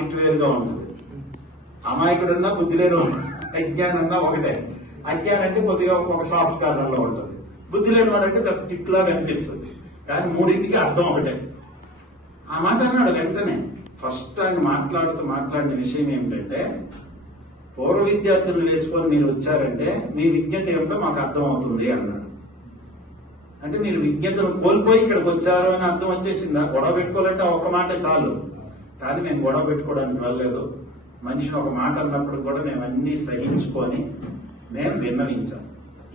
Kit వేరుగా ఉంటుంది. అమాయకుడున్నా బుద్ధి లేదు, అజ్ఞానంగా ఒకటే. అజ్ఞానం అంటే కొద్దిగా ఒక సాఫ్ట్ కార్నర్ లో ఉంటుంది, బుద్ధి లేని వాడంటే పెద్ద కిట్లా కనిపిస్తుంది. కానీ మూడింటికి అర్థం ఒకటే. ఆ మాట అన్నాడు వెంటనే. ఫస్ట్ ఆయన మాట్లాడిన విషయం ఏమిటంటే, పూర్వ విద్యార్థులు వేసుకొని మీరు వచ్చారంటే మీ విజ్ఞత ఏమిటో మాకు అర్థం అవుతుంది అన్నాడు. అంటే మీరు విజ్ఞతను కోల్పోయి ఇక్కడికి వచ్చారు అని అర్థం వచ్చేసిందా? గొడవ పెట్టుకోవాలంటే ఒక్క మాటే చాలు. కానీ మేము గొడవ పెట్టుకోవడానికి వెళ్ళలేదు. మనిషిని ఒక మాట అన్నప్పుడు కూడా మేము అన్ని సహించుకొని మేము విన్నవించాం.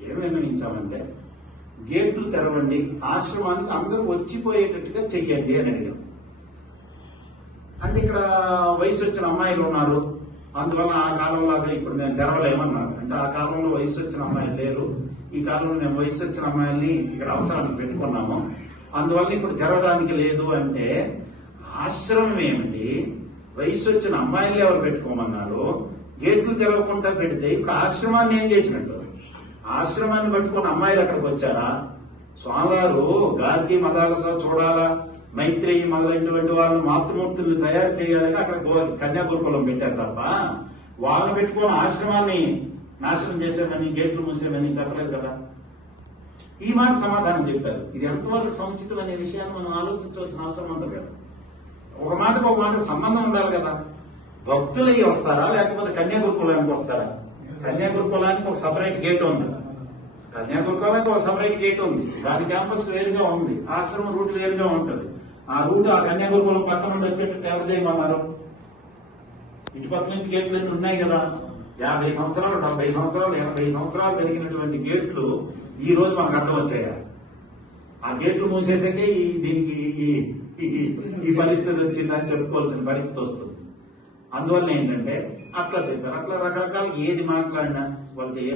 ఏం విన్నవించామంటే, గేట్లు తెరవండి, ఆశ్రమానికి అందరూ వచ్చిపోయేటట్టుగా చెయ్యండి అని అడిగాం. అంటే ఇక్కడ వయసు వచ్చిన అమ్మాయిలు ఉన్నారు, అందువల్ల ఆ కాలంలో ఇప్పుడు మేము తెరవలేమన్నారు. అంటే ఆ కాలంలో వయసు వచ్చిన అమ్మాయిలు లేరు, ఈ కాలంలో మేము వయసు వచ్చిన అమ్మాయిల్ని ఇక్కడ అవసరానికి పెట్టుకున్నాము, అందువల్ల ఇప్పుడు తెరవడానికి లేదు. అంటే ఆశ్రమం ఏమిటి, వయసు వచ్చిన అమ్మాయిలు ఎవరు పెట్టుకోమన్నారు? గేట్లు తెరవకుండా పెడితే ఇప్పుడు ఆశ్రమాన్ని ఏం చేసినట్టు? ఆశ్రమాన్ని పట్టుకున్న అమ్మాయిలు అక్కడికి వచ్చారా? స్వామివారు గార్గి మదాలస చూడాలా, మైత్రేయి మొదలైనటువంటి వాళ్ళని మాతృమూర్తుల్ని తయారు చేయాలని అక్కడ కన్యాగురుకులం పెట్టారు తప్ప వాళ్ళని పెట్టుకుని ఆశ్రమాన్ని నాశనం చేసేమని, గేట్లు మూసేమని చెప్పలేదు కదా. ఈ మాట సమాధానం చెప్పారు. ఇది ఎంతవరకు సముచితం అనే విషయాన్ని మనం ఆలోచించవలసిన అవసరం ఉంటుంది కదా. ఒక మాటకు ఒక మాట సంబంధం ఉండాలి కదా. భక్తులయ్యి వస్తారా లేకపోతే కన్యాగురుకులానికి వస్తారా? కన్యాగురుకులానికి ఒక సపరేట్ గేట్ ఉంది, కన్యాగురుకులానికి ఒక సపరేట్ గేట్ ఉంది, దాని క్యాంపస్ వేరుగా ఉంది, ఆశ్రమం రూట్ వేరుగా ఉంటుంది. ఆ రూట్ ఆ కన్యాగురుకులం పక్క నుండి వచ్చేటట్టు ఎవరు చేయమన్నారు? ఇటు పక్క నుంచి గేట్లు అన్నీ ఉన్నాయి కదా. 50 సంవత్సరాలు 70 సంవత్సరాలు 80 సంవత్సరాలు కలిగినటువంటి గేట్లు ఈ రోజు మనకు అర్థం వచ్చాయా? ఆ గేట్లు మూసేసాకే దీనికి ఈ పరిస్థితి వచ్చిందని చెప్పుకోవాల్సిన పరిస్థితి వస్తుంది. అందువల్ల ఏంటంటే అట్లా చెప్పారు. అట్లా రకరకాల ఏది మాట్లాడినా వాళ్ళకి